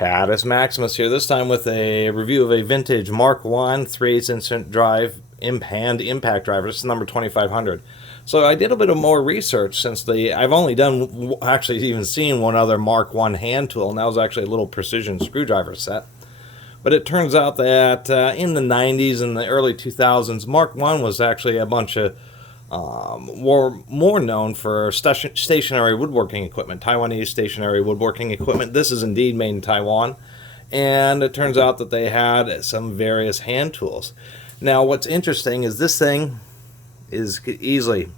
Catus Maximus here, this time with a review of a vintage Mark 1 3/8 instant drive hand impact driver. This is number 2500. So I did a bit of more research since I've only done, actually even seen one other Mark 1 hand tool, and that was actually a little precision screwdriver set. But it turns out that in the 90s and the early 2000s, Mark 1 was actually a bunch of more known for stationary woodworking equipment, Taiwanese stationary woodworking equipment. This is indeed made in Taiwan, and it turns out that they had some various hand tools. Now what's interesting is this thing is easily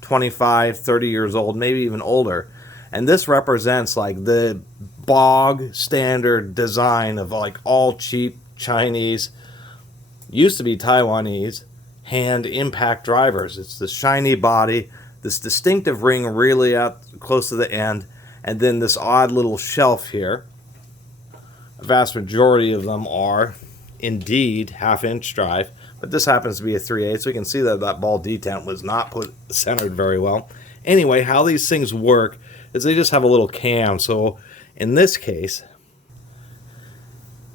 25, 30 years old, maybe even older, and this represents like the bog standard design of like all cheap Chinese, used to be Taiwanese, hand impact drivers. It's the shiny body, this distinctive ring really out close to the end, and then this odd little shelf here. A vast majority of them are indeed half-inch drive, but this happens to be a 3/8, so we can see that that ball detent was not centered very well. Anyway, how these things work is they just have a little cam. So in this case,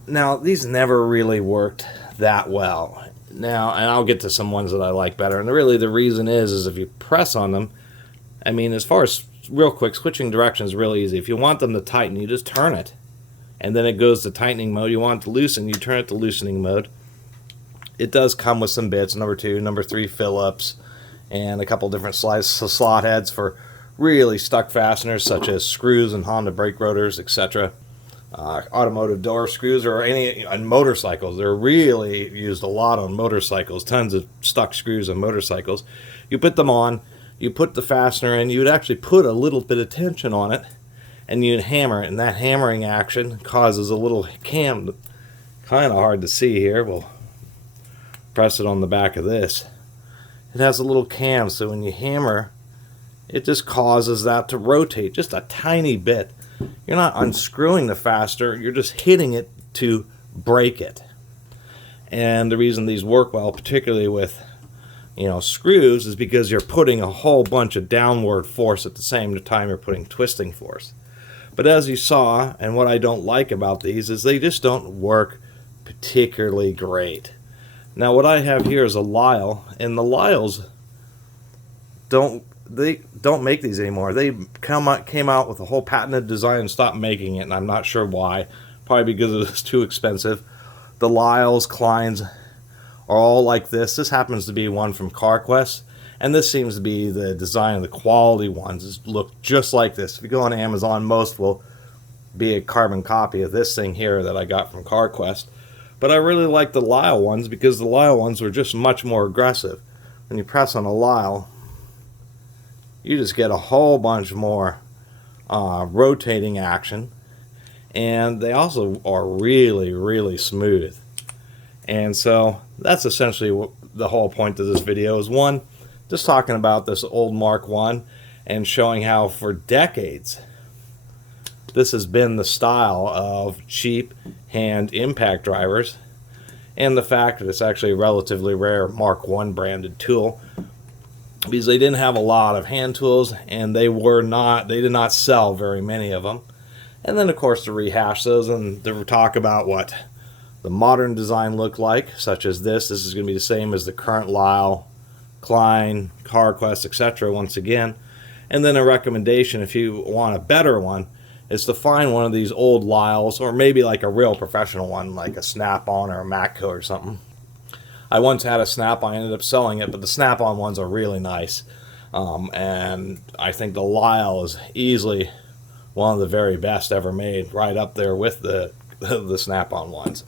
now these never really worked that well. Now, and I'll get to some ones that I like better, and really the reason is if you press on them, I mean, as far as real quick, switching direction is really easy. If you want them to tighten, you just turn it, and then it goes to tightening mode. You want it to loosen, you turn it to loosening mode. It does come with some bits, number 2, number 3 Phillips, and a couple different slot heads for really stuck fasteners, such as screws and Honda brake rotors, etc. Automotive door screws, or any on motorcycles. They're really used a lot on motorcycles. Tons of stuck screws on motorcycles. You put them on, you put the fastener in, you'd actually put a little bit of tension on it, and you'd hammer it, and that hammering action causes a little cam. Kind of hard to see here. We'll press it on the back of this. It has a little cam, so when you hammer, it just causes that to rotate just a tiny bit. You're not unscrewing the fastener, you're just hitting it to break it. And the reason these work well, particularly with screws, is because you're putting a whole bunch of downward force at the same time you're putting twisting force. But as you saw, and what I don't like about these is they just don't work particularly great. Now what I have here is a Lyle, and the Lyles don't make these anymore. They came out with a whole patented design and stopped making it, and I'm not sure why. Probably because it was too expensive. The Lyles, Kleins are all like this. This happens to be one from CarQuest, and this seems to be the design of the quality ones. Look just like this. If you go on Amazon, most will be a carbon copy of this thing here that I got from CarQuest. But I really like the Lyle ones because the Lyle ones were just much more aggressive. When you press on a Lyle, you just get a whole bunch more rotating action, and they also are really, really smooth. And so that's essentially what the whole point of this video is. One, just talking about this old Mark 1 and showing how for decades this has been the style of cheap hand impact drivers, and the fact that it's actually a relatively rare Mark 1 branded tool, because they didn't have a lot of hand tools, and they did not sell very many of them. And then of course to rehash those and to talk about what the modern design looked like, such as this is going to be the same as the current Lyle, Klein, CarQuest, etc. once again. And then a recommendation, if you want a better one, is to find one of these old Lyles, or maybe like a real professional one like a Snap-on or a Matco or something. I once had a Snap-on, I ended up selling it, but the Snap-on ones are really nice. And I think the Lyle is easily one of the very best ever made, right up there with the Snap-on ones.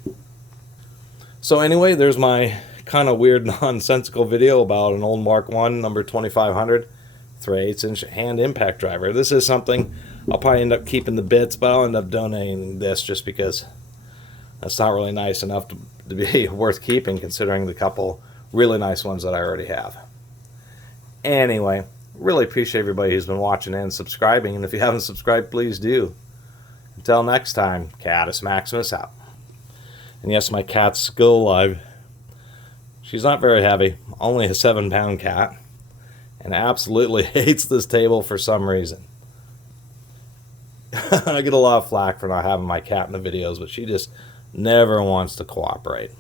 So anyway, there's my kind of weird nonsensical video about an old Mark 1 number 2500 3/8 inch hand impact driver. This is something I'll probably end up keeping the bits, but I'll end up donating this just because that's not really nice enough to be worth keeping, considering the couple really nice ones that I already have. Anyway, really appreciate everybody who's been watching and subscribing, and if you haven't subscribed, please do. Until next time, Catus Maximus out. And yes, my cat's still alive. She's not very heavy, only a 7-pound cat, and absolutely hates this table for some reason. I get a lot of flack for not having my cat in the videos, but she just never wants to cooperate.